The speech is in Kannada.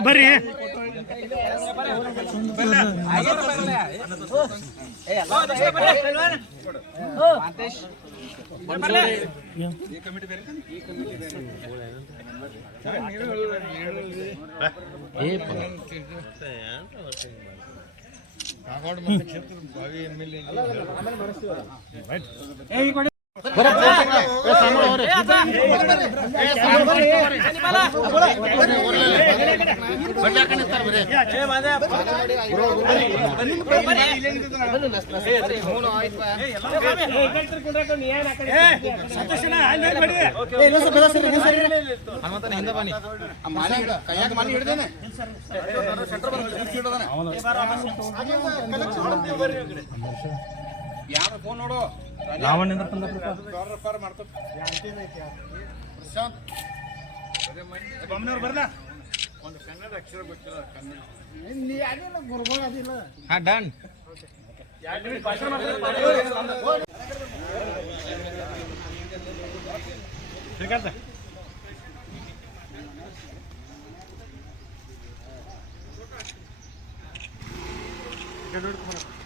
आहे बरी ಕಾಗೋಡ್ ಬರ ಯಾರು ಫೋನ್ ನೋಡು ಲಾವಣ್ಯ ಪ್ರಶಾಂತ್ ಬರ್ಲಾ ಒಂದು ಕನ್ನಡ ಅಕ್ಷರ ಗೊತ್ತಿಲ್ಲ ಕನ್ನಡ ನೀ ಯಾರು ಗುರುಗಳು ಅದಿಲ್ಲ ಹಾ ಡನ್ ಶ್ರೀಕಾಂತ ಕುಮಾರ್